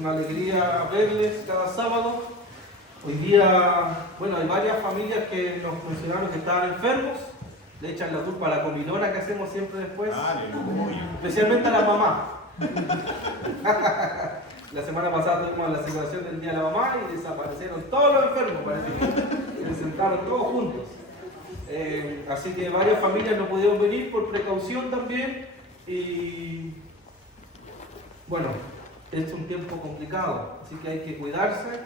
una alegría verles cada sábado. Hoy día, bueno, hay varias familias que nos mencionaron que estaban enfermos. Le echan la culpa a la comilona que hacemos siempre después. Especialmente a la mamá. La semana pasada tuvimos la celebración del Día de la Mamá y desaparecieron todos los enfermos, parece que se sentaron todos juntos. Así que varias familias no pudieron venir por precaución también. Y bueno, es un tiempo complicado, así que hay que cuidarse,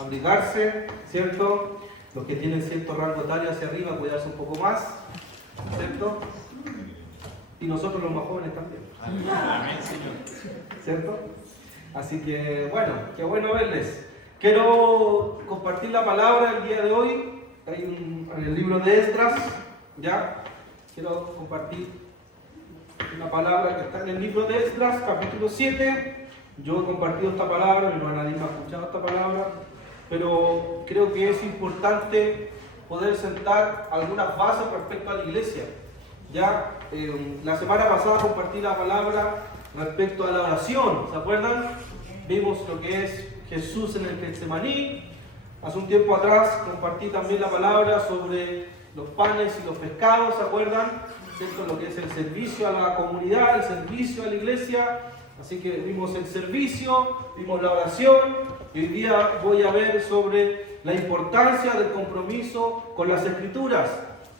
abrigarse, ¿cierto? Los que tienen cierto rango etario hacia arriba, cuidarse un poco más, ¿cierto? Y nosotros los más jóvenes también. Amén, Señor. ¿Cierto? Así que, bueno, qué bueno verles. Quiero compartir la palabra el día de hoy. En el libro de Esdras, ¿ya? Quiero compartir una palabra que está en el libro de Esdras, capítulo 7. Yo he compartido esta palabra, mi hermana Lima ha escuchado esta palabra, pero creo que es importante poder sentar algunas bases respecto a la iglesia. Ya la semana pasada compartí la palabra respecto a la oración, ¿se acuerdan? Vimos lo que es Jesús en el Getsemaní. Hace un tiempo atrás compartí también la palabra sobre los panes y los pescados, ¿se acuerdan? ¿Cierto? Lo que es el servicio a la comunidad, el servicio a la iglesia. Así que vimos el servicio, vimos la oración, y hoy día voy a ver sobre la importancia del compromiso con las Escrituras.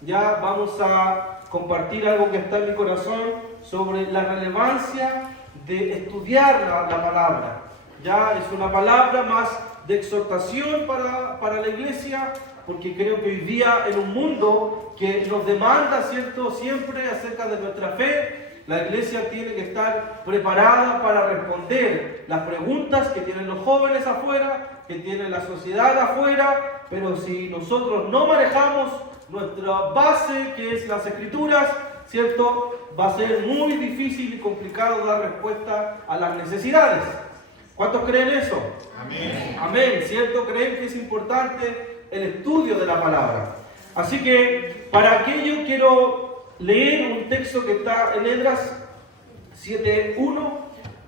Ya vamos a compartir algo que está en mi corazón sobre la relevancia de estudiar la palabra. Ya es una palabra más de exhortación para la iglesia, porque creo que hoy día en un mundo que nos demanda, ¿cierto?, siempre acerca de nuestra fe, la iglesia tiene que estar preparada para responder las preguntas que tienen los jóvenes afuera, que tiene la sociedad afuera, pero si nosotros no manejamos nuestra base, que es las Escrituras, ¿cierto?, va a ser muy difícil y complicado dar respuesta a las necesidades. ¿Cuántos creen eso? Amén. Amén, ¿cierto? ¿Creen que es importante el estudio de la palabra? Así que para aquello quiero leer un texto que está en Esdras 7:1.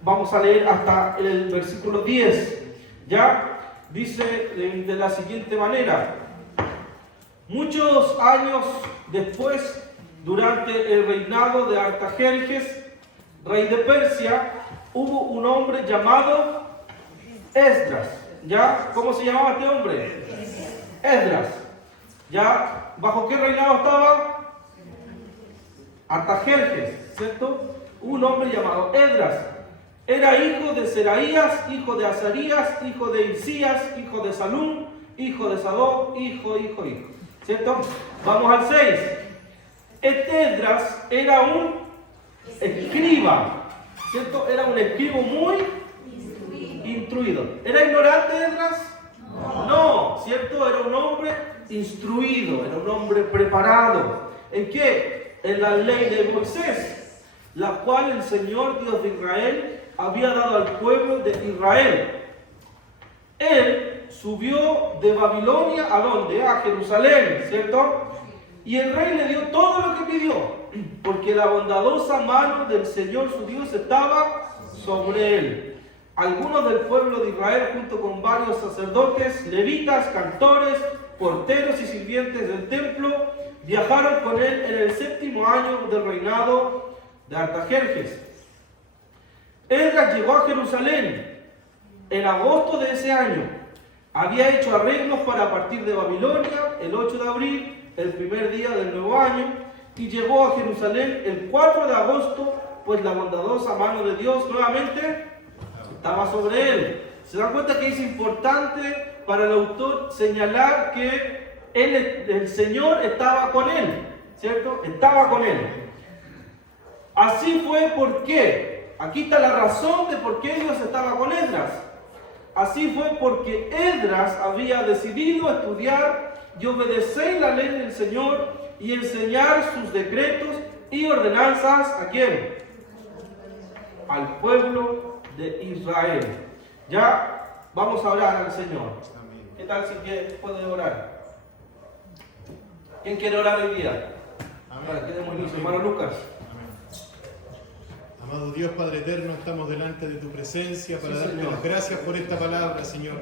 Vamos a leer hasta el versículo 10. Ya dice de la siguiente manera: muchos años después, durante el reinado de Artajerjes, rey de Persia, hubo un hombre llamado Esdras. ¿Ya? ¿Cómo se llamaba este hombre? Esdras. ¿Ya? ¿Bajo qué reinado estaba? Artajerjes, ¿cierto? Un hombre llamado Esdras. Era hijo de Seraías, hijo de Azarías, hijo de Hilcías, hijo de Salum, hijo de Sadoc, hijo. ¿Cierto? Vamos al 6. Este Esdras era un escriba, ¿cierto? Era un escriba muy instruido. ¿Era ignorante Esdras? No, ¿cierto? Era un hombre instruido, era un hombre preparado. ¿En qué? En la ley de Moisés, la cual el Señor Dios de Israel había dado al pueblo de Israel. Él subió de Babilonia ¿a dónde? A Jerusalén, ¿cierto? Y el rey le dio todo lo que pidió, porque la bondadosa mano del Señor su Dios estaba sobre él. Algunos del pueblo de Israel, junto con varios sacerdotes, levitas, cantores, porteros y sirvientes del templo, viajaron con él en el 7º año del reinado de Artajerjes. Esdras llegó a Jerusalén en agosto de ese año. Había hecho arreglos para partir de Babilonia el 8 de abril, el primer día del nuevo año, y llegó a Jerusalén el 4 de agosto, pues la bondadosa mano de Dios nuevamente estaba sobre él. ¿Se dan cuenta que es importante para el autor señalar que el Señor estaba con él? ¿Cierto? Estaba con él. Así fue porque, aquí está la razón de por qué Dios estaba con Esdras. Así fue porque Esdras había decidido estudiar y obedecer la ley del Señor y enseñar sus decretos y ordenanzas ¿a quién? Al pueblo de Israel. Ya vamos a orar al Señor. ¿Qué tal si puede orar? ¿Quién quiere orar hoy día? Ahora, quedemos listos, hermano Lucas. Amado Dios, Padre eterno, estamos delante de tu presencia para Sí, darte Señor. las gracias por esta palabra, Señor.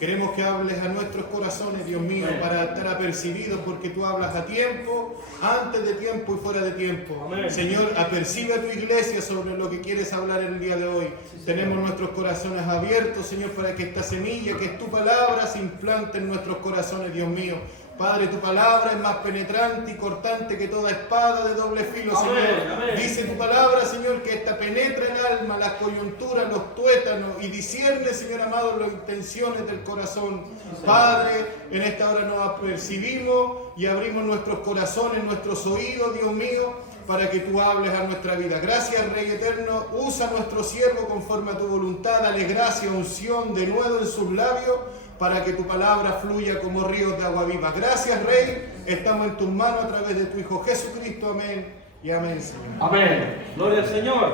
Queremos que hables a nuestros corazones, Dios mío, Amén. para estar apercibidos porque tú hablas a tiempo, antes de tiempo y fuera de tiempo. Amén. Señor, apercibe a tu iglesia sobre lo que quieres hablar el día de hoy. Sí, Señor. Tenemos nuestros corazones abiertos, Señor, para que esta semilla, que es tu palabra, se implante en nuestros corazones, Dios mío. Padre, tu palabra es más penetrante y cortante que toda espada de doble filo, Amén, Señor. amén. Dice tu palabra, Señor, que esta penetra el alma, las coyunturas, los tuétanos y discierne, Señor amado, las intenciones del corazón. Padre, en esta hora nos apercibimos y abrimos nuestros corazones, nuestros oídos, Dios mío, para que tú hables a nuestra vida. Gracias, Rey Eterno. Usa a nuestro siervo conforme a tu voluntad. Dale gracia, unción, de nuevo en sus labios, para que tu palabra fluya como ríos de agua viva. Gracias, Rey. Estamos en tus manos a través de tu Hijo Jesucristo. Amén y amén, Señor. Amén. Gloria al Señor.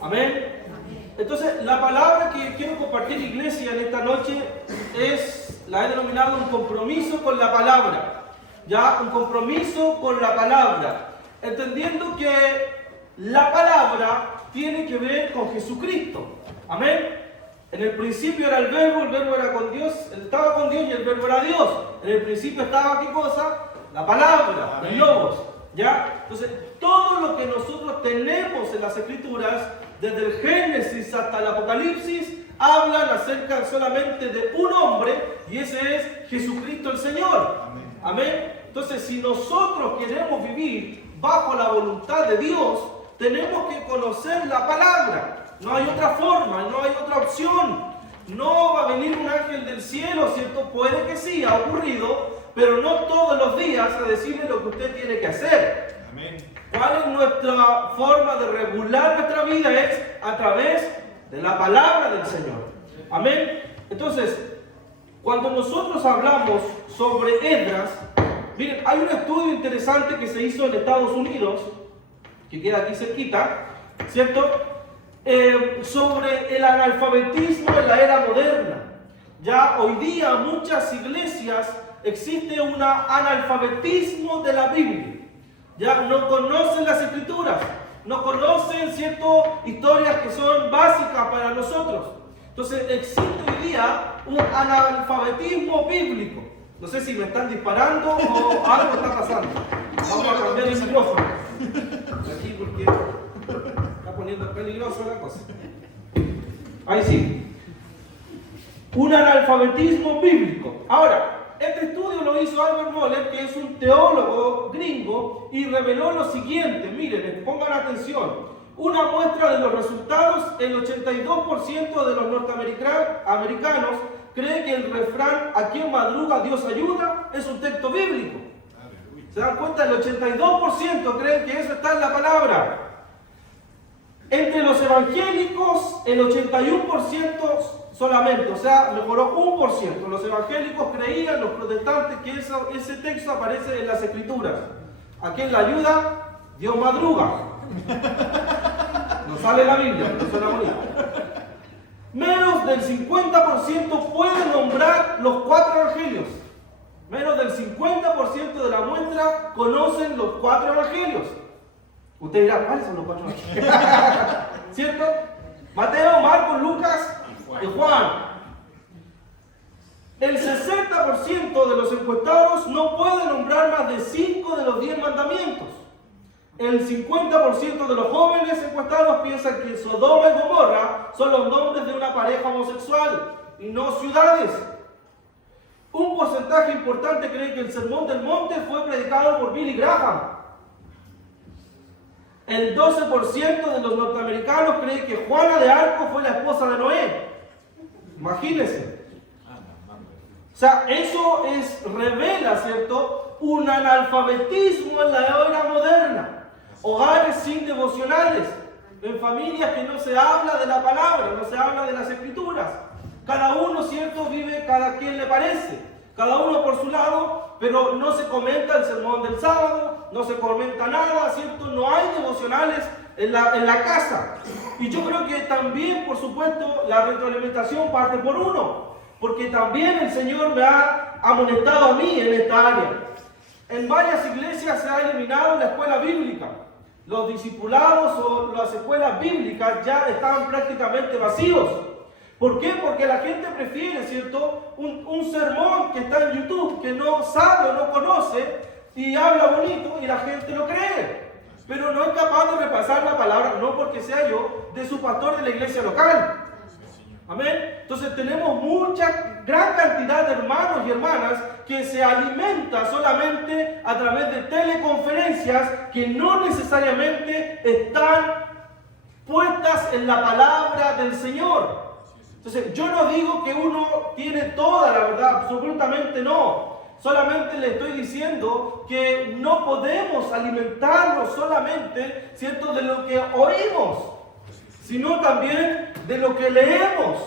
Amén. Entonces, la palabra que quiero compartir, iglesia, en esta noche la he denominado un compromiso con la palabra. Ya, un compromiso con la palabra. Entendiendo que la palabra tiene que ver con Jesucristo. Amén. En el principio era el verbo era con Dios, él estaba con Dios y el verbo era Dios. En el principio estaba, ¿qué cosa? La palabra, el logos. ¿Ya? Entonces, todo lo que nosotros tenemos en las Escrituras, desde el Génesis hasta el Apocalipsis, hablan acerca solamente de un hombre, y ese es Jesucristo el Señor. Amén. Amén. Entonces, si nosotros queremos vivir bajo la voluntad de Dios, tenemos que conocer la palabra. No hay otra forma, no hay otra opción. No va a venir un ángel del cielo, ¿cierto? Puede que sí, ha ocurrido, pero no todos los días a decirle lo que usted tiene que hacer. Amén. ¿Cuál es nuestra forma de regular nuestra vida? Es a través de la palabra del Señor. Amén. Entonces, cuando nosotros hablamos sobre Esdras, miren, hay un estudio interesante que se hizo en Estados Unidos, que queda aquí cerquita, ¿cierto? Sobre el analfabetismo en la era moderna. Ya hoy día muchas iglesias existe un analfabetismo de la Biblia. Ya no conocen las Escrituras, no conocen ciertas historias que son básicas para nosotros. Entonces existe hoy día un analfabetismo bíblico. No sé si me están disparando o algo está pasando. Vamos a cambiar el micrófono. Aquí porque está poniendo peligrosa la cosa. Ahí sí. Un analfabetismo bíblico. Ahora, este estudio lo hizo Albert Moller, que es un teólogo gringo, y reveló lo siguiente. Miren, pongan atención. Una muestra de los resultados: el 82% de los norteamericanos cree que el refrán "a quien madruga Dios ayuda" es un texto bíblico. ¿Se dan cuenta? El 82% creen que eso está en la palabra. Entre los evangélicos, el 81% solamente, o sea, mejoró 1%. Los evangélicos creían, los protestantes, que ese texto aparece en las Escrituras. ¿A quién la ayuda? Dios madruga. No sale en la Biblia, pero suena bonito. Menos del 50% puede nombrar los 4 evangelios. Menos del 50% de la muestra conocen los 4 evangelios. Usted dirá, ¿cuáles son los 4 evangelios? ¿Cierto? Mateo, Marcos, Lucas y Juan. El 60% de los encuestados no puede nombrar más de 5 de los 10 mandamientos. El 50% de los jóvenes encuestados piensan que Sodoma y Gomorra son los nombres de una pareja homosexual y no ciudades. Un porcentaje importante cree que el Sermón del Monte fue predicado por Billy Graham. El 12% de los norteamericanos cree que Juana de Arco fue la esposa de Noé. Imagínense. O sea, eso revela, ¿cierto?, un analfabetismo en la era moderna. Hogares sin devocionales, en familias que no se habla de la palabra, no se habla de las Escrituras. Cada uno, ¿cierto?, vive cada quien le parece, cada uno por su lado, pero no se comenta el sermón del sábado, no se comenta nada, ¿cierto? No hay devocionales en la casa. Y yo creo que también, por supuesto, la retroalimentación parte por uno, porque también el Señor me ha amonestado a mí en esta área. En varias iglesias se ha eliminado la escuela bíblica. los discipulados o las escuelas bíblicas ya estaban prácticamente vacíos. ¿Por qué? Porque la gente prefiere, ¿cierto?, un sermón que está en YouTube, que no sabe o no conoce y habla bonito y la gente lo cree. Pero no es capaz de repasar la palabra, no porque sea yo, de su pastor de la iglesia local. Amén. Entonces tenemos gran cantidad de hermanos y hermanas que se alimenta solamente a través de teleconferencias que no necesariamente están puestas en la palabra del Señor. Entonces yo no digo que uno tiene toda la verdad, absolutamente no. Solamente le estoy diciendo que no podemos alimentarnos solamente, ¿cierto?, de lo que oímos, sino también de lo que leemos.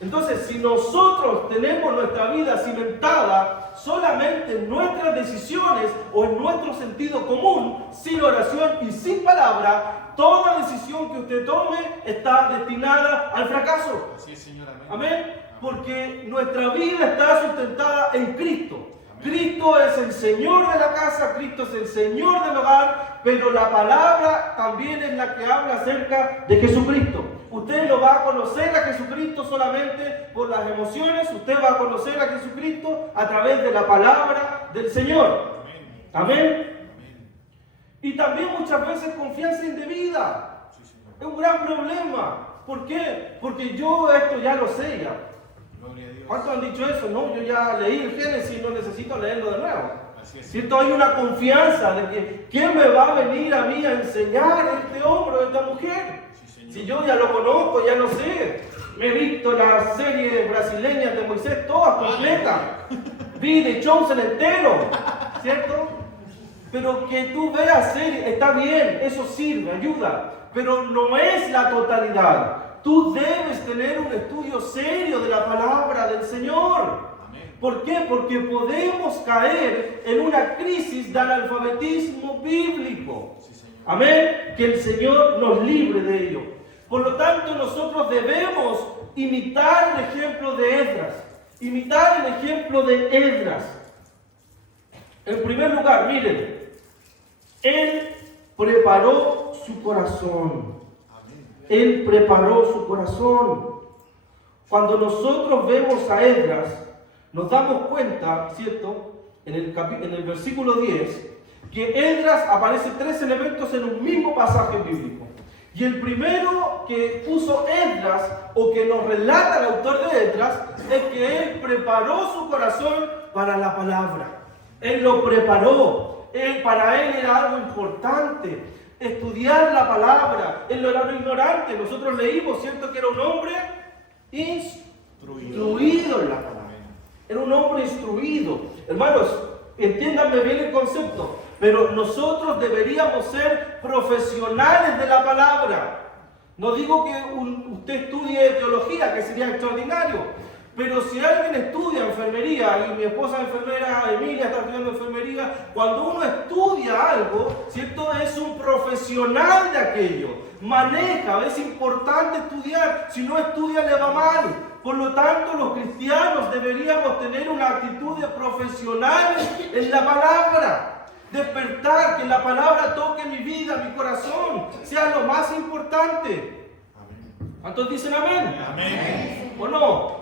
Entonces, si nosotros tenemos nuestra vida cimentada solamente en nuestras decisiones o en nuestro sentido común, sin oración y sin palabra, toda decisión que usted tome está destinada al fracaso. Así es, Señor. Amén. Amén. Porque nuestra vida está sustentada en Cristo. Cristo es el Señor de la casa, Cristo es el Señor del hogar, pero la palabra también es la que habla acerca de Jesucristo. Usted no va a conocer a Jesucristo solamente por las emociones, usted va a conocer a Jesucristo a través de la palabra del Señor. Amén. Y también muchas veces confianza indebida. Es un gran problema. ¿Por qué? Porque yo esto ya lo sé ya. ¿Cuántos han dicho eso? No, yo ya leí el Génesis y no necesito leerlo de nuevo. ¿Cierto? Hay una confianza de que ¿quién me va a venir a mí a enseñar a este hombre o a esta mujer? Si yo ya lo conozco, ya lo sé. Me he visto las series brasileñas de Moisés todas completas. Vi The Chosen entero, ¿cierto? Pero que tú veas series, está bien, eso sirve, ayuda, pero no es la totalidad. Tú debes tener un estudio serio de la palabra del Señor. Amén. ¿Por qué? Porque podemos caer en una crisis de analfabetismo bíblico. Sí, amén. Que el Señor nos libre de ello. Por lo tanto, nosotros debemos imitar el ejemplo de Esdras. Imitar el ejemplo de Esdras. En primer lugar, miren, él preparó su corazón. Él preparó su corazón. Cuando nosotros vemos a Esdras, nos damos cuenta, ¿cierto?, en el versículo 10, que Esdras aparece 3 elementos en un mismo pasaje bíblico. Y el primero que puso Esdras, o que nos relata el autor de Esdras, es que él preparó su corazón para la palabra. Él lo preparó. Para él era algo importante. Estudiar la palabra. Él no era un ignorante. Nosotros leímos, ¿cierto?, que era un hombre instruido en la palabra. Era un hombre instruido. Hermanos, entiéndanme bien el concepto, pero nosotros deberíamos ser profesionales de la palabra. No digo que usted estudie teología, que sería extraordinario, pero si alguien estudia enfermería, y mi esposa enfermera, Emilia, está estudiando enfermería, cuando uno estudia algo, ¿cierto?, es un profesional de aquello. Maneja, es importante estudiar. Si no estudia, le va mal. Por lo tanto, los cristianos deberíamos tener una actitud de profesionales en la palabra. Despertar, que la palabra toque mi vida, mi corazón, sea lo más importante. ¿Cuántos dicen amén? Amén. ¿O no?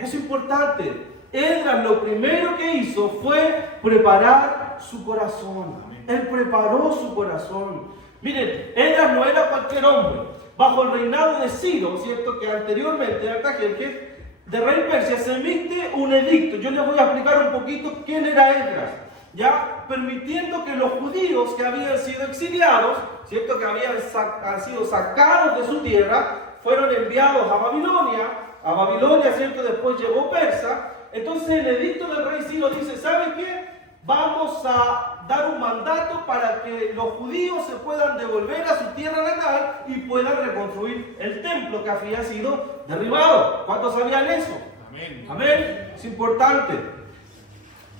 Es importante. Esdras lo primero que hizo fue preparar su corazón. Él preparó su corazón. Miren, Esdras no era cualquier hombre. Bajo el reinado de Ciro, ¿cierto?, que anteriormente era Artajerjes, de rey Persia, se emite un edicto. Yo les voy a explicar un poquito quién era Esdras, ya permitiendo que los judíos que habían sido exiliados, ¿cierto?, que habían sido sacados de su tierra, fueron enviados a Babilonia, ¿cierto?, después llegó Persa. Entonces el edicto del rey Ciro dice, ¿saben qué? Vamos a dar un mandato para que los judíos se puedan devolver a su tierra natal y puedan reconstruir el templo que había sido derribado. ¿Cuántos sabían eso? Amén. Amén. Es importante.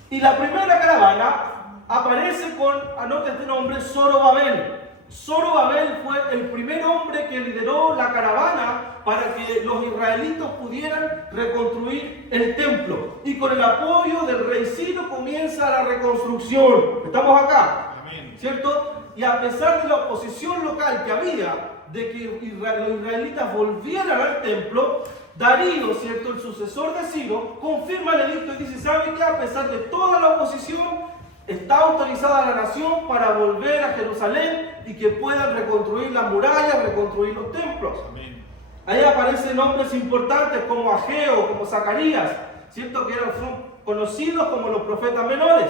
Y la primera caravana aparece con, anoten este nombre, Zorobabel. Zorobabel fue el primer hombre que lideró la caravana para que los israelitas pudieran reconstruir el templo. Y con el apoyo del rey Ciro comienza la reconstrucción. ¿Estamos acá? Amén. ¿Cierto? y a pesar de la oposición local que había de que los israelitas volvieran al templo, Darío, ¿cierto?, el sucesor de Ciro, confirma el edicto y dice, ¿sabe qué? A pesar de toda la oposición, está autorizada la nación para volver a Jerusalén y que puedan reconstruir las murallas, reconstruir los templos. Amén. Ahí aparecen nombres importantes como Ageo, como Zacarías, ¿cierto?, que fueron conocidos como los profetas menores.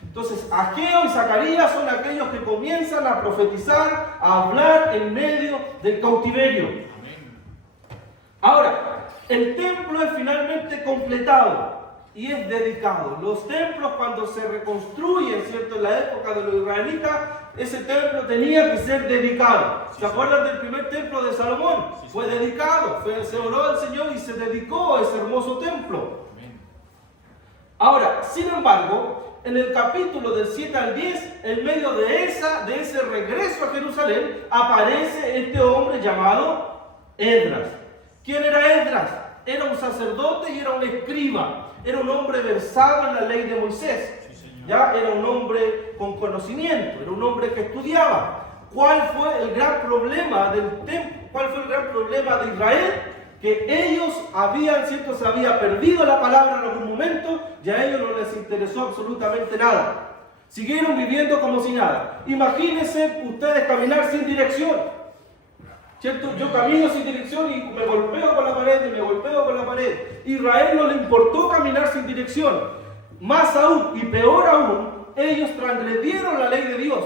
Entonces, Ageo y Zacarías son aquellos que comienzan a profetizar, a hablar en medio del cautiverio. Amén. Ahora, el templo es finalmente completado y es dedicado. Los templos, cuando se reconstruyen, ¿cierto?, en la época de los israelitas, ese templo tenía que ser dedicado. ¿Se acuerdan del primer templo de Salomón? Fue dedicado, se oró al Señor y se dedicó a ese hermoso templo. Amén. Ahora, sin embargo, en el capítulo del 7 al 10, en medio de ese regreso a Jerusalén, aparece este hombre llamado Esdras. ¿Quién era Esdras? Era un sacerdote y era un escriba. Era un hombre versado en la ley de Moisés. Sí, señor. Ya era un hombre con conocimiento, era un hombre que estudiaba. ¿Cuál fue el gran problema del templo? ¿Cuál fue el gran problema de Israel? Que ellos ¿cierto?, se había perdido la palabra en algún momento y a ellos no les interesó absolutamente nada. Siguieron viviendo como si nada. Imagínense ustedes caminar sin dirección. ¿Cierto? Yo camino sin dirección y me golpeo con la pared y me golpeo con la pared. Israel no le importó caminar sin dirección. Más aún y peor aún, ellos transgredieron la ley de Dios.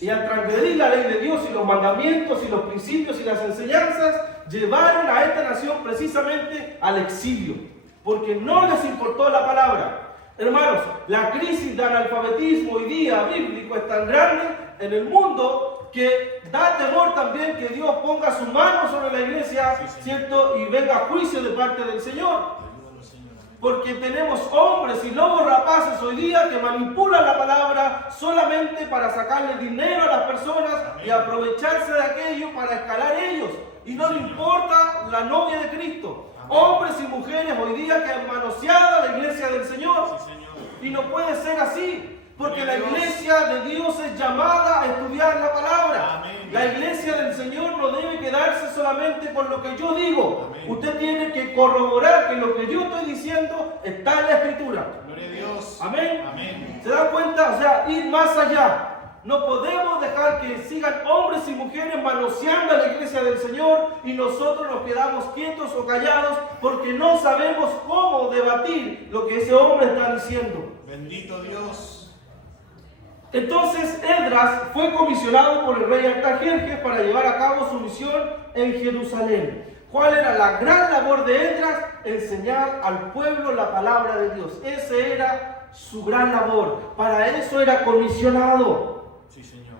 Y al transgredir la ley de Dios y los mandamientos y los principios y las enseñanzas, llevaron a esta nación precisamente al exilio. Porque no les importó la palabra. Hermanos, la crisis de analfabetismo hoy día bíblico es tan grande en el mundo que da temor también que Dios ponga su mano sobre la iglesia, ¿cierto? Y venga juicio de parte del Señor. Ayúdanos, Señor. Amén. Porque tenemos hombres y lobos rapaces hoy día que manipulan la palabra solamente para sacarle dinero a las personas y aprovecharse de aquello para escalar ellos. Y no le importa la novia de Cristo. Hombres y mujeres hoy día que han manoseado a la iglesia del Señor. Sí, Señor. Y no puede ser así. Porque la iglesia de Dios es llamada a estudiar la palabra. Amén. La iglesia del Señor no debe quedarse solamente con lo que yo digo. Amén. Usted tiene que corroborar que lo que yo estoy diciendo está en la Escritura. Gloria a Dios. Amén. Amén. ¿Se dan cuenta? O sea, ir más allá. No podemos dejar que sigan hombres y mujeres manoseando a la iglesia del Señor y nosotros nos quedamos quietos o callados porque no sabemos cómo debatir lo que ese hombre está diciendo. Bendito Dios. Entonces Esdras fue comisionado por el rey Artajerjes para llevar a cabo su misión en Jerusalén. ¿Cuál era la gran labor de Esdras? Enseñar al pueblo la palabra de Dios. Esa era su gran labor. Para eso era comisionado. Sí, Señor.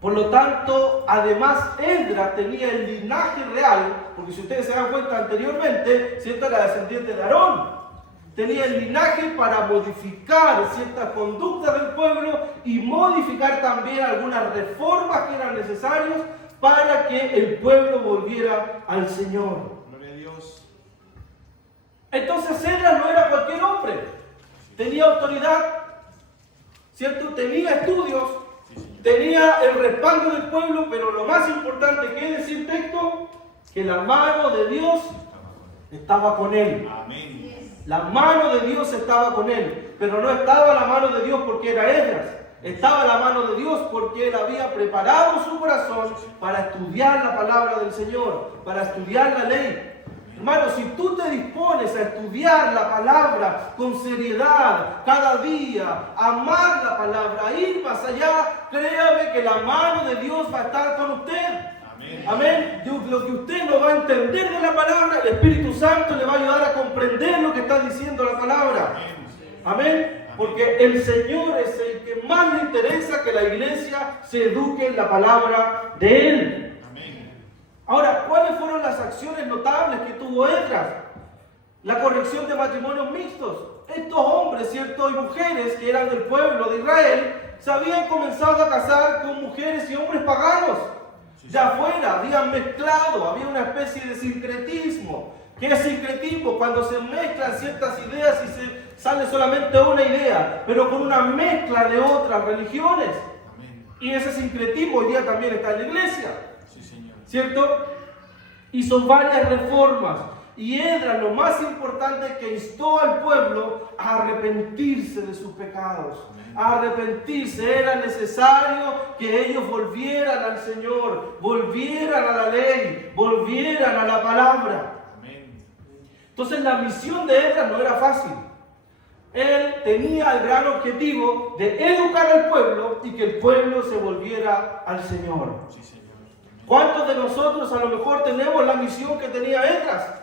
Por lo tanto, además Esdras tenía el linaje real, porque si ustedes se dan cuenta anteriormente, ¿cierto?, la descendiente de Aarón. Tenía el linaje para modificar ciertas conductas del pueblo y modificar también algunas reformas que eran necesarias para que el pueblo volviera al Señor. Gloria a Dios. Entonces Esdras no era cualquier hombre. Tenía autoridad, ¿cierto? Tenía estudios, Sí, Señor. tenía el respaldo del pueblo, pero lo más importante que decir el texto, que la mano de Dios estaba con él. Amén. La mano de Dios estaba con él, pero no estaba la mano de Dios porque era Esdras. Estaba la mano de Dios porque él había preparado su corazón para estudiar la palabra del Señor, para estudiar la ley. Hermano, si tú te dispones a estudiar la palabra con seriedad, cada día, amar la palabra, ir más allá, créame que la mano de Dios va a estar con usted. Amén. Amén. Lo que usted no va a entender de la palabra, el Espíritu Santo le va a ayudar a comprender lo que está diciendo la palabra. Amén. Porque el Señor es el que más le interesa que la iglesia se eduque en la palabra de Él. Amén. Ahora, ¿cuáles fueron las acciones notables que tuvo Esdras? La corrección de matrimonios mixtos. Estos hombres, ¿cierto?, y mujeres que eran del pueblo de Israel, se habían comenzado a casar con mujeres y hombres paganos. De afuera habían mezclado, había una especie de sincretismo. ¿Qué es sincretismo? Cuando se mezclan ciertas ideas y se sale solamente una idea, pero con una mezcla de otras religiones. Amén. Y ese sincretismo hoy día también está en la iglesia, Sí, Señor. ¿cierto? Hizo varias reformas. Y Esdras, lo más importante, es que instó al pueblo a arrepentirse de sus pecados. A arrepentirse. Era necesario que ellos volvieran al Señor, volvieran a la ley, volvieran a la palabra. Amén. Entonces la misión de Esdras no era fácil. Él tenía el gran objetivo de educar al pueblo y que el pueblo se volviera al Señor. Sí, Señor. ¿Cuántos de nosotros a lo mejor tenemos la misión que tenía Esdras?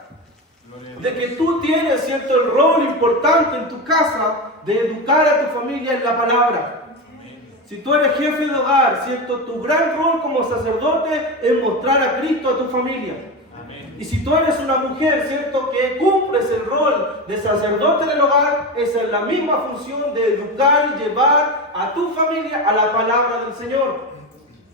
Gloria a De Dios. que tú tienes, ¿cierto?, el rol importante en tu casa de educar a tu familia en la palabra. Amén. Si tú eres jefe de hogar, ¿cierto?, tu gran rol como sacerdote es mostrar a Cristo a tu familia. Amén. Y si tú eres una mujer, ¿cierto?, que cumples el rol de sacerdote del hogar, esa es la misma función de educar y llevar a tu familia a la palabra del Señor.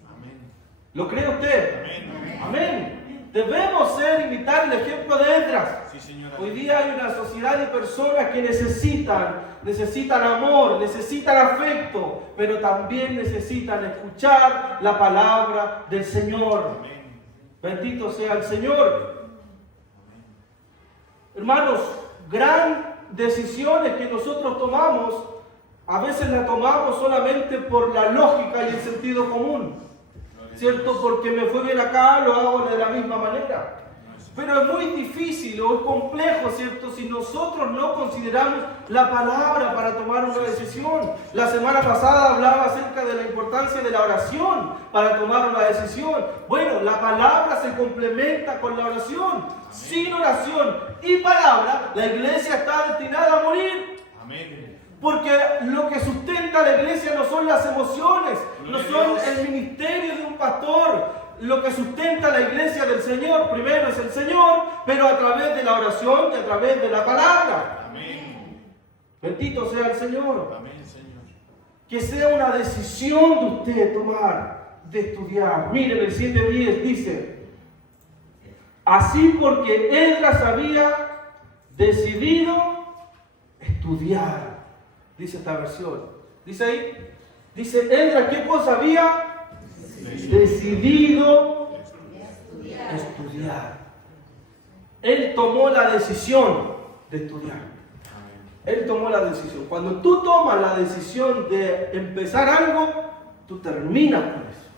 Amén. ¿Lo cree usted? Amén. Amén. Debemos imitar el ejemplo de Esdras. Sí, Señor. Hoy día hay una sociedad de personas que necesitan amor, necesitan afecto, pero también necesitan escuchar la palabra del Señor. Amén. Bendito sea el Señor. Hermanos, gran decisiones que nosotros tomamos, a veces las tomamos solamente por la lógica y el sentido común. ¿Cierto? Porque me fue bien acá, lo hago de la misma manera. Pero es muy difícil o es complejo, ¿cierto? Si nosotros no consideramos la palabra para tomar una decisión. La semana pasada hablaba acerca de la importancia de la oración para tomar una decisión. Bueno, la palabra se complementa con la oración. Sin oración y palabra, la iglesia está destinada a morir. Amén. Porque lo que sustenta la iglesia no son las emociones, no son el ministerio de un pastor. Lo que sustenta la iglesia del Señor, primero es el Señor, pero a través de la oración y a través de la palabra. Amén. Bendito sea el Señor. Amén, Señor. Que sea una decisión de usted tomar, de estudiar. Miren, el 7:10 dice: así porque Esdras había decidido estudiar. Dice esta versión. Dice ahí, dice Esdras, ¿qué cosa había? Decidido estudiar. Él tomó la decisión de estudiar. Él tomó la decisión. Cuando tú tomas la decisión de empezar algo, tú terminas con eso.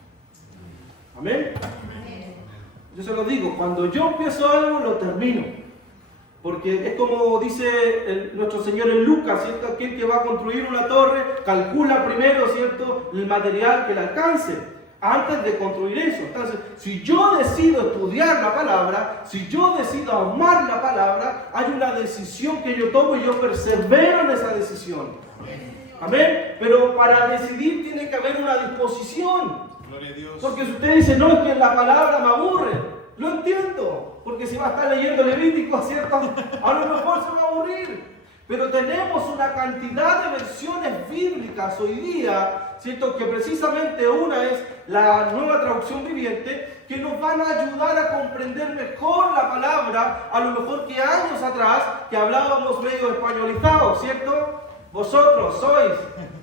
Amén. Yo se lo digo, cuando yo empiezo algo, lo termino. Porque es como dice nuestro Señor en Lucas, ¿cierto? Aquel que va a construir una torre, calcula primero, ¿cierto?, el material que le alcance, antes de construir eso. Entonces, si yo decido estudiar la palabra, si yo decido amar la palabra, hay una decisión que yo tomo y yo persevero en esa decisión. Amén. Pero para decidir tiene que haber una disposición. Gloria a Dios. Porque si usted dice, no, es que la palabra me aburre, lo entiendo, porque si va a estar leyendo Levítico, ¿cierto?, a lo mejor se va a aburrir. Pero tenemos una cantidad de versiones bíblicas hoy día, ¿cierto?, que precisamente una es la Nueva Traducción Viviente, que nos van a ayudar a comprender mejor la palabra, a lo mejor que años atrás, que hablábamos medio españolizado, ¿cierto? Vosotros sois,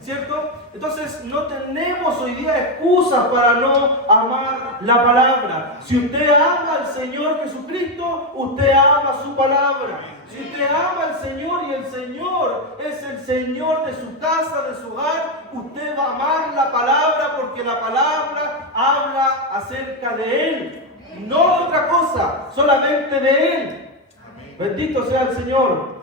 ¿cierto? Entonces no tenemos hoy día excusas para no amar la palabra. Si usted ama al Señor Jesucristo, usted ama su palabra. Si usted ama al Señor y el Señor es el Señor de su casa, de su hogar, usted va a amar la palabra porque la palabra habla acerca de Él. No de otra cosa, solamente de Él. Bendito sea el Señor.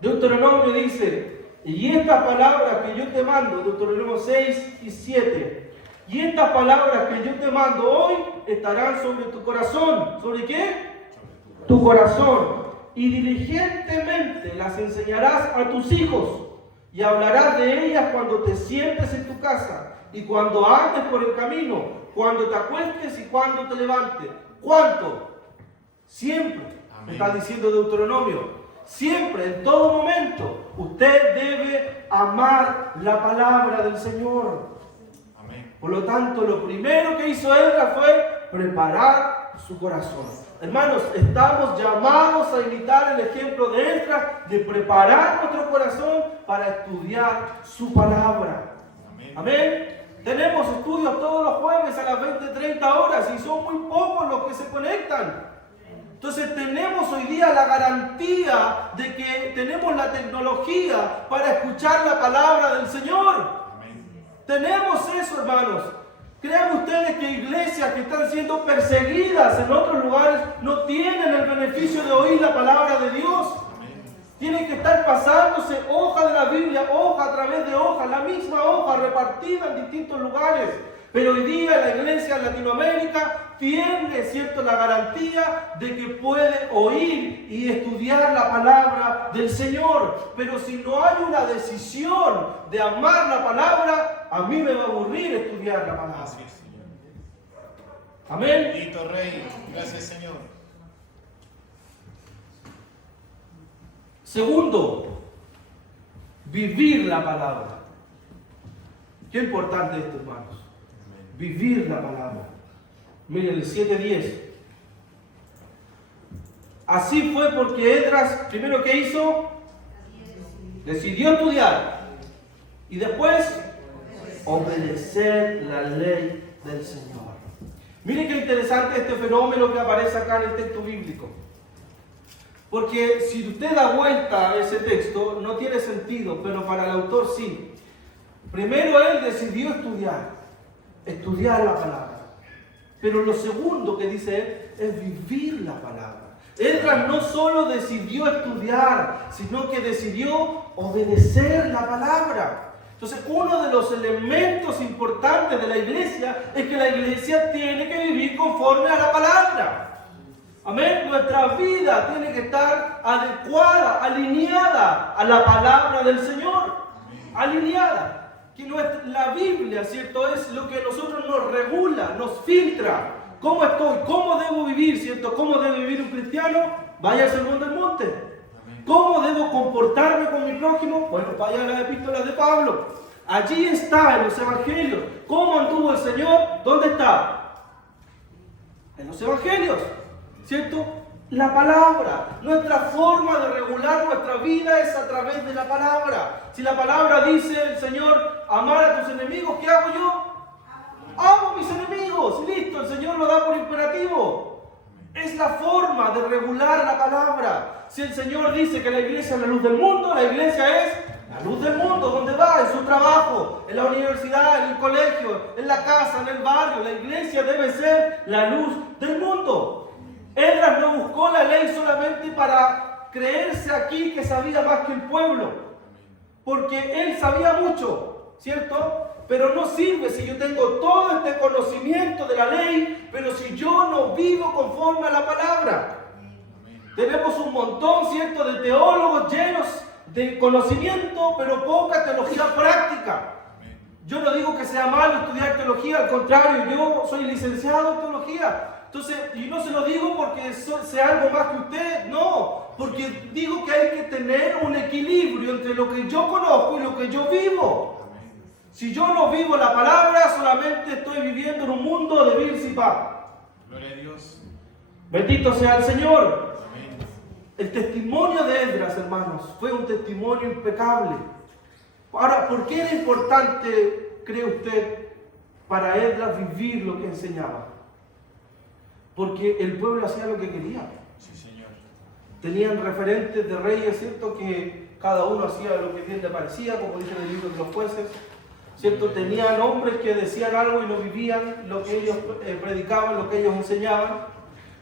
Deuteronomio dice: y estas palabras que yo te mando, Deuteronomio 6 y 7, y estas palabras que yo te mando hoy estarán sobre tu corazón. ¿Sobre qué? Tu corazón. Y diligentemente las enseñarás a tus hijos, y hablarás de ellas cuando te sientes en tu casa, y cuando andes por el camino, cuando te acuestes y cuando te levantes. ¿Cuánto? Siempre. Amén. Está diciendo Deuteronomio. Siempre, en todo momento, usted debe amar la palabra del Señor. Amén. Por lo tanto, lo primero que hizo Esdras fue preparar su corazón. Hermanos, estamos llamados a imitar el ejemplo de Esdras, de preparar nuestro corazón para estudiar su palabra. Amén. Amén. Tenemos estudios todos los jueves a las 20:30 horas y son muy pocos los que se conectan. Entonces tenemos hoy día la garantía de que tenemos la tecnología para escuchar la palabra del Señor. Tenemos eso, hermanos. Crean ustedes que iglesias que están siendo perseguidas en otros lugares no tienen el beneficio de oír la palabra de Dios. Tienen que estar pasándose hoja de la Biblia, hoja a través de hoja, la misma hoja repartida en distintos lugares. Pero hoy día la iglesia en Latinoamérica tiene, ¿cierto?, la garantía de que puede oír y estudiar la palabra del Señor. Pero si no hay una decisión de amar la palabra, a mí me va a aburrir estudiar la palabra. Así es, Señor. Amén. Bendito Rey. Gracias, Señor. Segundo, vivir la palabra. Qué importante esto, hermanos. Vivir la palabra. Miren el 7:10. Así fue porque Esdras, primero que hizo, decidió estudiar y después obedecer la ley del Señor. Miren qué interesante este fenómeno que aparece acá en el texto bíblico. Porque si usted da vuelta a ese texto, no tiene sentido, pero para el autor sí. Primero él decidió estudiar la palabra. Pero lo segundo que dice él es vivir la palabra. Esdras no solo decidió estudiar, sino que decidió obedecer la palabra. Entonces, uno de los elementos importantes de la iglesia es que la iglesia tiene que vivir conforme a la palabra. Amén. Nuestra vida tiene que estar adecuada, alineada a la palabra del Señor. Alineada. Que la Biblia, ¿cierto?, es lo que a nosotros nos regula, nos filtra. ¿Cómo estoy? ¿Cómo debo vivir? ¿Cierto? ¿Cómo debe vivir un cristiano? Vaya al sermón del monte. ¿Cómo debo comportarme con mi prójimo? Bueno, vaya a las epístolas de Pablo. Allí está, en los evangelios. ¿Cómo anduvo el Señor? ¿Dónde está? En los evangelios. ¿Cierto? La palabra. Nuestra forma de regular nuestra vida es a través de la palabra. Si la palabra dice el Señor, amar a tus enemigos, ¿qué hago yo? Amo a mis enemigos. Listo, el Señor lo da por imperativo. Es la forma de regular la palabra. Si el Señor dice que la iglesia es la luz del mundo, la iglesia es la luz del mundo. ¿Dónde va? En su trabajo, en la universidad, en el colegio, en la casa, en el barrio. La iglesia debe ser la luz del mundo. Esdras no buscó la ley solamente para creerse aquí que sabía más que el pueblo, porque él sabía mucho, ¿cierto? Pero no sirve si yo tengo todo este conocimiento de la ley, pero si yo no vivo conforme a la palabra. Tenemos un montón, ¿cierto?, de teólogos llenos de conocimiento, pero poca teología práctica. Yo no digo que sea malo estudiar teología, al contrario, yo soy licenciado en teología. Entonces, y no se lo digo porque sea algo más que usted, no, porque digo que hay que tener un equilibrio entre lo que yo conozco y lo que yo vivo. Si yo no vivo la palabra, solamente estoy viviendo en un mundo de vil y pa. Gloria a Dios. Bendito sea el Señor. Amén. El testimonio de Esdras, hermanos, fue un testimonio impecable. Ahora, ¿por qué era importante, cree usted, para Esdras vivir lo que enseñaba? Porque el pueblo hacía lo que quería. Sí, Señor. Tenían referentes de reyes, ¿cierto? Que cada uno hacía lo que bien le parecía, como dice en el libro de los jueces, ¿cierto? Tenían hombres que decían algo y no vivían lo que ellos predicaban, lo que ellos enseñaban.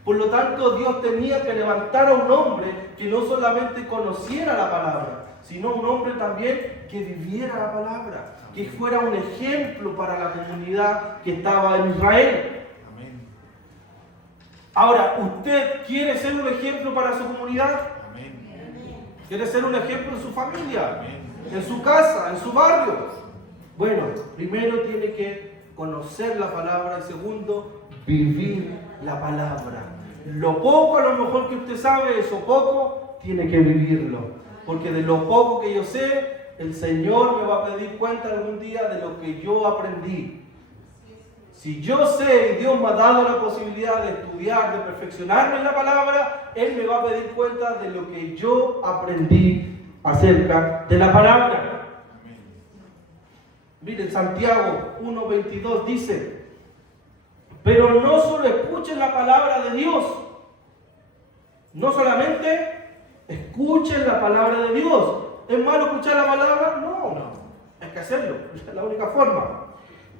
Por lo tanto, Dios tenía que levantar a un hombre que no solamente conociera la palabra, sino un hombre también que viviera la palabra, que fuera un ejemplo para la comunidad que estaba en Israel. Ahora, ¿usted quiere ser un ejemplo para su comunidad? Amén. ¿Quiere ser un ejemplo en su familia? Amén. ¿En su casa? ¿En su barrio? Bueno, primero tiene que conocer la palabra y segundo, vivir la palabra. Lo poco a lo mejor que usted sabe, eso poco, tiene que vivirlo. Porque de lo poco que yo sé, el Señor me va a pedir cuenta algún día de lo que yo aprendí. Si yo sé y Dios me ha dado la posibilidad de estudiar, de perfeccionarme en la palabra, Él me va a pedir cuenta de lo que yo aprendí acerca de la palabra. Miren, Santiago 1:22 dice, pero no solo escuchen la palabra de Dios, no solamente escuchen la palabra de Dios. ¿Es malo escuchar la palabra? No, hay que hacerlo, es la única forma.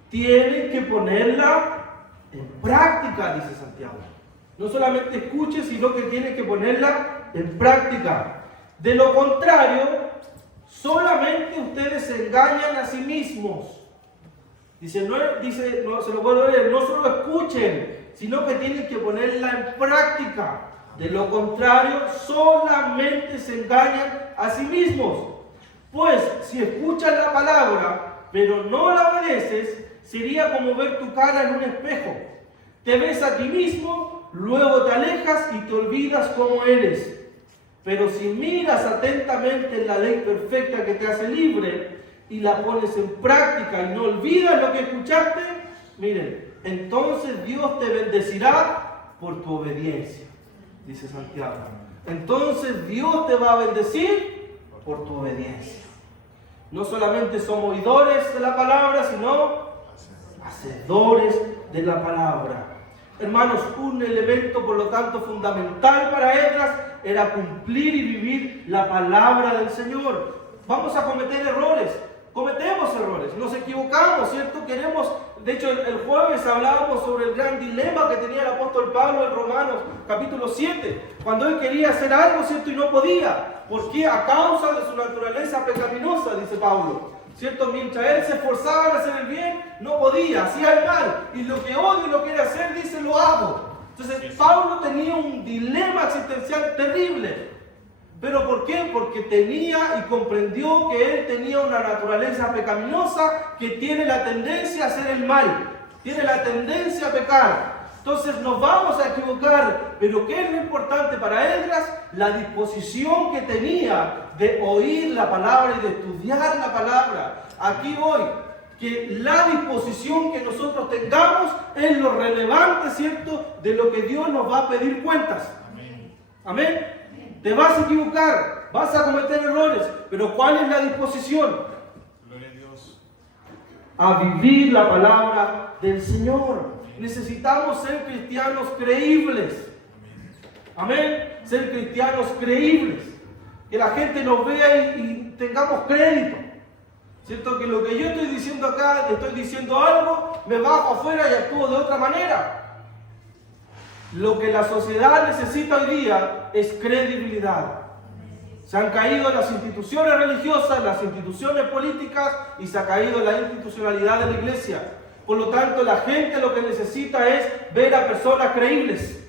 Tienen que ponerla en práctica, dice Santiago. No solamente escuchen, sino que tienen que ponerla en práctica. De lo contrario, solamente ustedes se engañan a sí mismos. Dice, se lo puedo leer, no solo escuchen, sino que tienen que ponerla en práctica. De lo contrario, solamente se engañan a sí mismos. Pues, si escuchas la palabra, pero no la obedeces, sería como ver tu cara en un espejo. Te ves a ti mismo, luego te alejas y te olvidas cómo eres. Pero si miras atentamente en la ley perfecta que te hace libre y la pones en práctica y no olvidas lo que escuchaste, miren, entonces Dios te bendecirá por tu obediencia, dice Santiago. Entonces Dios te va a bendecir por tu obediencia. No solamente somos oidores de la palabra, sino hacedores de la palabra. Hermanos, un elemento por lo tanto fundamental para Esdras era cumplir y vivir la palabra del Señor. Vamos a cometer errores, cometemos errores, nos equivocamos, ¿cierto? De hecho el jueves hablábamos sobre el gran dilema que tenía el apóstol Pablo en Romanos capítulo 7, cuando él quería hacer algo, ¿cierto? Y no podía. ¿Por qué? A causa de su naturaleza pecaminosa, dice Pablo. ¿Cierto? Mientras él se esforzaba en hacer el bien, no podía, hacía el mal. Y lo que odio y lo quiere hacer, dice, lo hago. Entonces, Pablo tenía un dilema existencial terrible. ¿Pero por qué? Porque tenía y comprendió que él tenía una naturaleza pecaminosa que tiene la tendencia a hacer el mal. Tiene la tendencia a pecar. Entonces nos vamos a equivocar, pero ¿qué es lo importante para Esdras? La disposición que tenía de oír la palabra y de estudiar la palabra. Aquí hoy, que la disposición que nosotros tengamos es lo relevante, ¿cierto?, de lo que Dios nos va a pedir cuentas. Amén. Amén. Te vas a equivocar, vas a cometer errores, pero ¿cuál es la disposición? Gloria a Dios. A vivir la palabra del Señor. Necesitamos ser cristianos creíbles. Amén. Ser cristianos creíbles. Que la gente nos vea y tengamos crédito. ¿Cierto? Que lo que yo estoy diciendo acá, estoy diciendo algo, me bajo afuera y actúo de otra manera. Lo que la sociedad necesita hoy día es credibilidad. Se han caído las instituciones religiosas, las instituciones políticas y se ha caído la institucionalidad de la iglesia. Por lo tanto, la gente lo que necesita es ver a personas creíbles.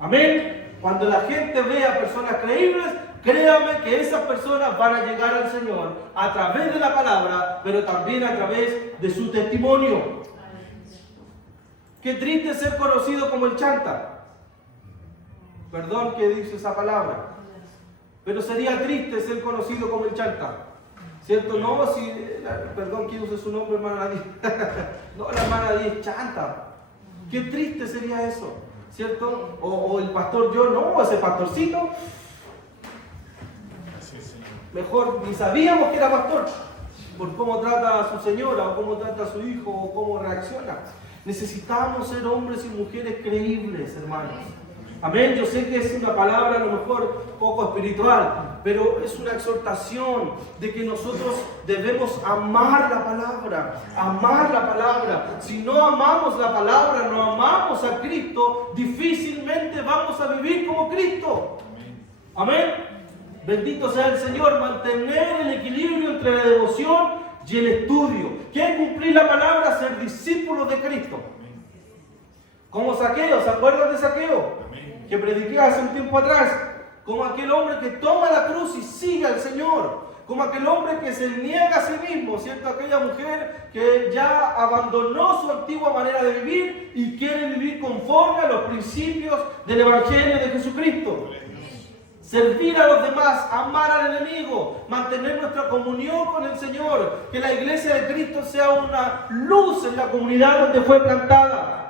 Amén. Cuando la gente ve a personas creíbles, créame que esas personas van a llegar al Señor a través de la palabra, pero también a través de su testimonio. Qué triste ser conocido como el chanta. Perdón que dice esa palabra. Pero sería triste ser conocido como el chanta. ¿Cierto? No, perdón que use su nombre, hermana Díaz. No, la hermana Díaz es chanta. Qué triste sería eso, ¿cierto? O el pastor yo, no, ese pastorcito. Mejor ni sabíamos que era pastor, por cómo trata a su señora, o cómo trata a su hijo, o cómo reacciona. Necesitamos ser hombres y mujeres creíbles, hermanos. Amén. Yo sé que es una palabra a lo mejor poco espiritual, pero es una exhortación de que nosotros debemos amar la palabra, amar la palabra. Si no amamos la palabra, no amamos a Cristo, difícilmente vamos a vivir como Cristo. Amén. Bendito sea el Señor. Mantener el equilibrio entre la devoción y el estudio. ¿Qué es cumplir la palabra? Ser discípulos de Cristo. Como Zaqueo, ¿se acuerdan de Zaqueo? Que prediqué hace un tiempo atrás, como aquel hombre que toma la cruz y sigue al Señor, como aquel hombre que se niega a sí mismo, ¿cierto? Aquella mujer que ya abandonó su antigua manera de vivir y quiere vivir conforme a los principios del Evangelio de Jesucristo. Servir a los demás, amar al enemigo, mantener nuestra comunión con el Señor, que la iglesia de Cristo sea una luz en la comunidad donde fue plantada.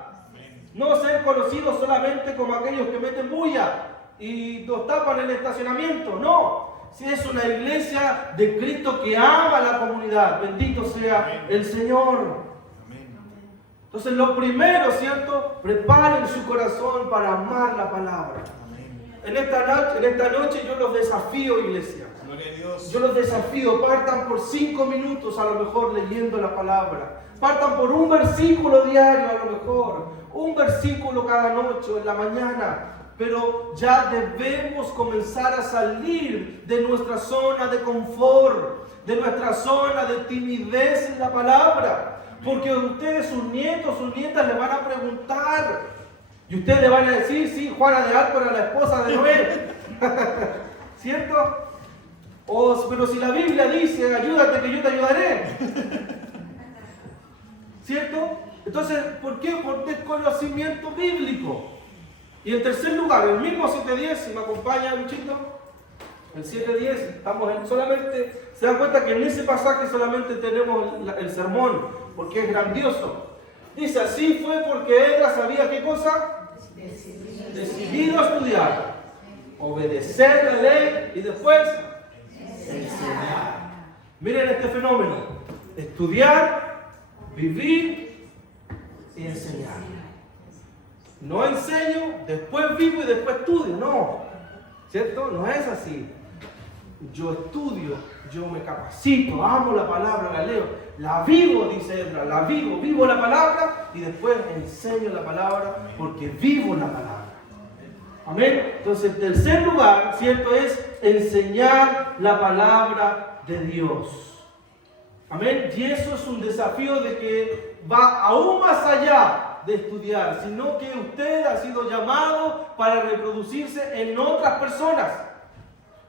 No ser conocidos solamente como aquellos que meten bulla y nos tapan el estacionamiento, no. Si es una iglesia de Cristo que ama a la comunidad. Bendito sea el Señor. Amén. Entonces lo primero, ¿cierto? Preparen su corazón para amar la palabra. Amén. En esta noche yo los desafío, iglesia. Gloria a Dios. Yo los desafío, partan por 5 minutos a lo mejor leyendo la palabra. Partan por un versículo diario a lo mejor. Un versículo cada noche o en la mañana. Pero ya debemos comenzar a salir de nuestra zona de confort, de nuestra zona de timidez en la palabra. Porque ustedes, sus nietos, sus nietas, le van a preguntar. Y ustedes le van a decir, sí, Juana de Arco era la esposa de Noé. ¿Cierto? Pero si la Biblia dice, ayúdate que yo te ayudaré. ¿Cierto? Entonces, ¿por qué? Por desconocimiento bíblico. Y en tercer lugar, el mismo 7:10, si me acompaña Luchito, el 7:10, estamos solamente, se dan cuenta que en ese pasaje solamente tenemos el sermón, porque es grandioso. Dice, así fue porque Esdras sabía qué cosa, decidido estudiar, obedecer la ley y después enseñar. Miren este fenómeno, estudiar, vivir y enseñar. No enseño, después vivo y después estudio, no, ¿cierto? No es así. Yo estudio, yo me capacito, amo la palabra, la leo, la vivo, dice Esdras, la vivo la palabra y después enseño la palabra porque vivo la palabra. Amén. Entonces, el tercer lugar, ¿cierto? Es enseñar la palabra de Dios. Amén. Y eso es un desafío de que va aún más allá de estudiar, sino que usted ha sido llamado para reproducirse en otras personas.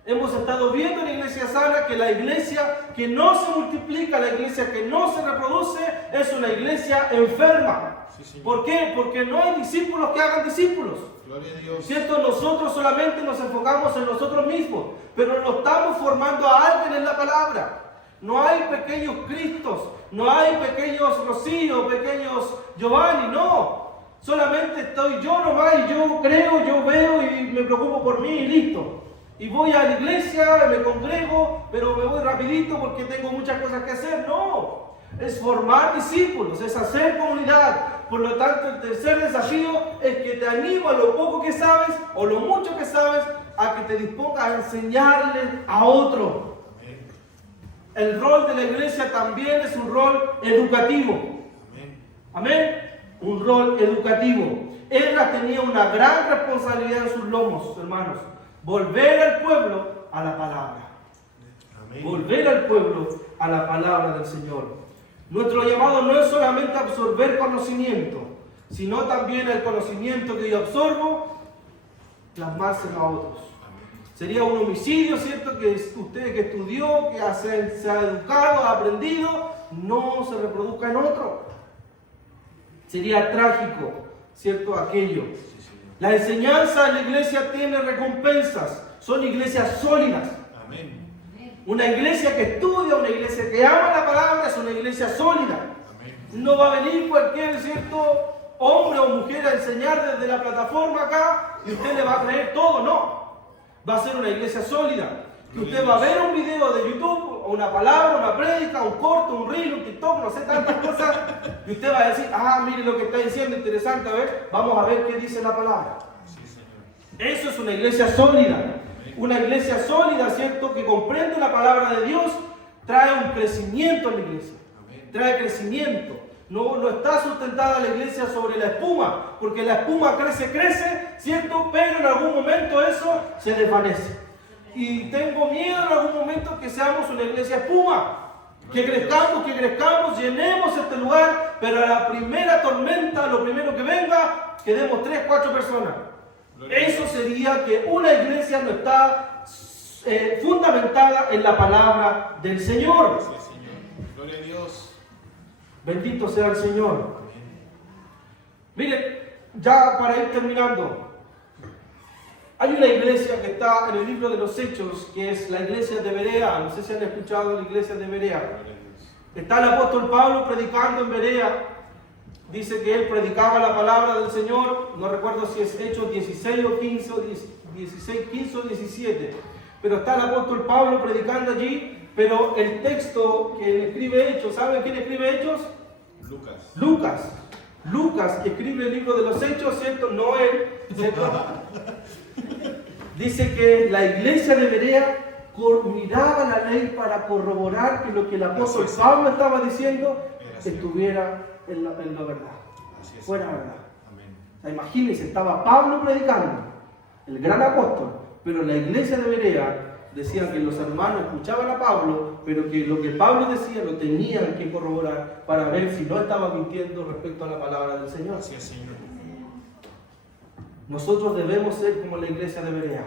Hemos estado viendo en la Iglesia Sana que la iglesia que no se multiplica, la iglesia que no se reproduce, es una iglesia enferma. Sí, ¿Por qué? Porque no hay discípulos que hagan discípulos. Gloria a Dios. ¿Cierto? Nosotros solamente nos enfocamos en nosotros mismos, pero no estamos formando a alguien en la palabra. No hay pequeños Cristos, no hay pequeños Rocío, pequeños Giovanni, no. Solamente estoy yo nomás y yo creo, yo veo y me preocupo por mí y listo. Y voy a la iglesia, me congrego, pero me voy rapidito porque tengo muchas cosas que hacer. No, es formar discípulos, es hacer comunidad. Por lo tanto, el tercer desafío es que te animo a lo poco que sabes o lo mucho que sabes a que te dispongas a enseñarle a otro. El rol de la iglesia también es un rol educativo. Amén. Un rol educativo. Esdras tenía una gran responsabilidad en sus lomos, hermanos. Volver al pueblo a la palabra. Amén. Volver al pueblo a la palabra del Señor. Nuestro llamado no es solamente absorber conocimiento, sino también el conocimiento que yo absorbo, plasmárselo a otros. Sería un homicidio, ¿cierto? Que usted que estudió, que se ha educado, ha aprendido, no se reproduzca en otro. Sería trágico, ¿cierto? Aquello. La enseñanza en la iglesia tiene recompensas. Son iglesias sólidas. Amén. Una iglesia que estudia, una iglesia que ama la palabra, es una iglesia sólida. Amén. No va a venir cualquier, ¿cierto?, hombre o mujer a enseñar desde la plataforma acá y usted le va a creer todo, no. Va a ser una iglesia sólida. Que usted va a ver un video de YouTube, o una palabra, una prédica, un corto, un reel, un TikTok, no sé, tantas cosas, y usted va a decir, mire lo que está diciendo, interesante, a ver, vamos a ver qué dice la palabra. Sí, Señor. Eso es una iglesia sólida. Una iglesia sólida, ¿cierto?, que comprende la palabra de Dios, trae un crecimiento en la iglesia. Amén. Trae crecimiento. No está sustentada la iglesia sobre la espuma, porque la espuma crece, ¿cierto? Pero en algún momento eso se desvanece. Y tengo miedo en algún momento que seamos una iglesia espuma. Que crezcamos, llenemos este lugar, pero a la primera tormenta, lo primero que venga, quedemos 3, 4 personas. Eso sería que una iglesia no está fundamentada en la palabra del Señor. Sí, Señor. Gloria a Dios. Bendito sea el Señor. Miren, ya para ir terminando, hay una iglesia que está en el libro de los Hechos, que es la iglesia de Berea. No sé si han escuchado la iglesia de Berea. Gloria a Dios. Está el apóstol Pablo predicando en Berea. Dice que él predicaba la palabra del Señor. No recuerdo si es Hechos 16 o 15 o 16, 15 o 17. pero está el apóstol Pablo predicando allí, pero el texto que escribe Hechos, ¿saben quién escribe Hechos? Lucas. Lucas, que escribe el libro de los Hechos, ¿cierto? No él, ¿cierto? Dice que la iglesia de Berea miraba la ley para corroborar que lo que el apóstol Pablo estaba diciendo estuviera en la verdad, fuera verdad. O sea, imagínense, estaba Pablo predicando, el gran apóstol, pero la iglesia de Berea decían que los hermanos escuchaban a Pablo, pero que lo que Pablo decía lo tenían que corroborar para ver si no estaba mintiendo respecto a la palabra del Señor. Así es, Señor. Nosotros debemos ser como la iglesia de Berea.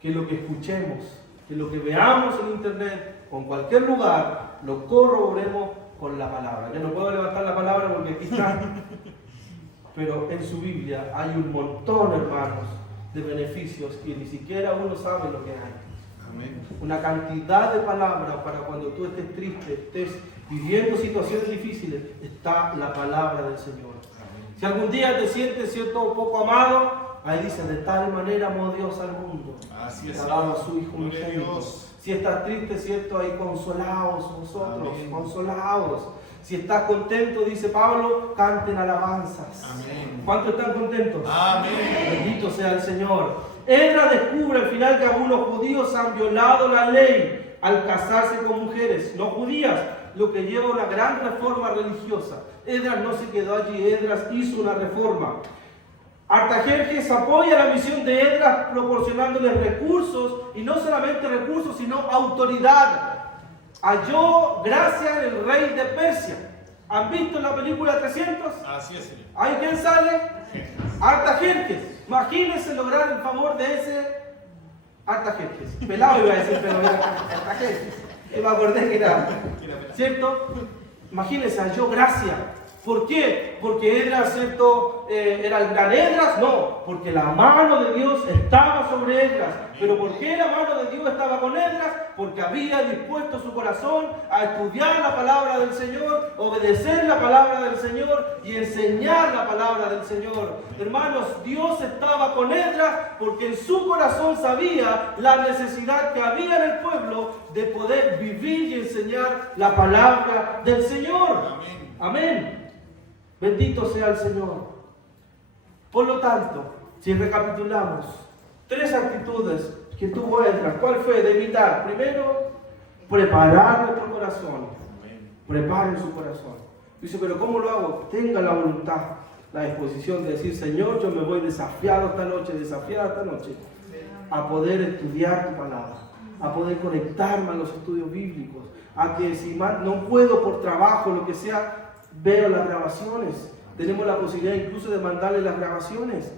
Que lo que escuchemos, que lo que veamos en internet o en cualquier lugar, lo corroboremos con la palabra. Yo no puedo levantar la palabra porque aquí está, pero en su Biblia hay un montón, hermanos, de beneficios que ni siquiera uno sabe lo que hay. Amén. Una cantidad de palabras para cuando tú estés triste, estés viviendo situaciones difíciles, está la palabra del Señor. Amén. Si algún día te sientes, ¿cierto?, un poco amado, ahí dice, de tal manera amó Dios al mundo, Así es, que ha dado a Señor. su Hijo Gloria a unigénito. Dios. Si estás triste, ¿cierto?, ahí consolaos vosotros, Amén. consolaos. Si estás contento, dice Pablo, canten alabanzas. Amén. ¿Cuántos están contentos? Amén. Bendito sea el Señor. Esdras descubre al final que algunos judíos han violado la ley al casarse con mujeres no judías, lo que lleva a una gran reforma religiosa. Esdras no se quedó allí, Esdras hizo una reforma. Artajerjes apoya la misión de Esdras proporcionándole recursos, y no solamente recursos, sino autoridad. Halló gracia en el rey de Persia. ¿Han visto la película 300? Así es, Señor. ¿Ahí quién sale? Artajerjes. Imagínense lograr el favor de ese Artajerjes. Pelado iba a decir, pero era Artajerjes. Y me acordé que era, ¿cierto? Imagínense, halló gracia. ¿Por qué? Porque Esdras, ¿cierto?, era el gran Esdras. No, porque la mano de Dios estaba sobre Esdras. ¿Pero por qué la mano de Dios estaba con Esdras? Porque había dispuesto su corazón a estudiar la palabra del Señor, obedecer la palabra del Señor y enseñar la palabra del Señor. Hermanos, Dios estaba con Esdras porque en su corazón sabía la necesidad que había en el pueblo de poder vivir y enseñar la palabra del Señor. Amén. Amén. Bendito sea el Señor. Por lo tanto, si recapitulamos, 3 actitudes que tuvo Esdras. ¿Cuál fue? De evitar. Primero, preparar nuestro corazón. Preparen su corazón. Dice, pero ¿cómo lo hago? Tenga la voluntad, la disposición de decir, Señor, yo me voy desafiada esta noche, a poder estudiar tu palabra, a poder conectarme a los estudios bíblicos, a que si no puedo por trabajo, lo que sea, veo las grabaciones. Tenemos la posibilidad incluso de mandarle las grabaciones.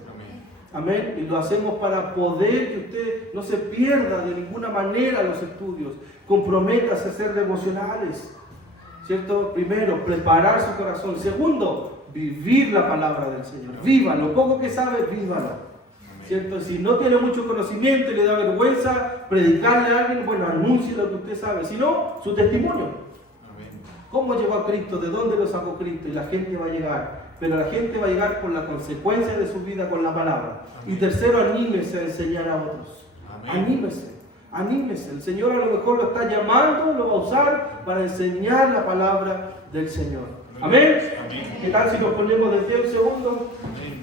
Amén. Y lo hacemos para poder que usted no se pierda de ninguna manera los estudios. Comprométase a ser devocionales. ¿Cierto? Primero, preparar su corazón. Segundo, vivir la palabra del Señor. Viva, lo poco que sabe, vívala. ¿Cierto? Si no tiene mucho conocimiento y le da vergüenza predicarle a alguien, bueno, anuncie lo que usted sabe. Si no, su testimonio. ¿Cómo llegó a Cristo? ¿De dónde lo sacó Cristo? Y la gente va a llegar. Pero la gente va a llegar por la consecuencia de su vida con la palabra. Y tercero, anímese a enseñar a otros. Anímese. El Señor a lo mejor lo está llamando, lo va a usar para enseñar la palabra del Señor. Amén. ¿Qué tal si nos ponemos de pie un segundo? Amén.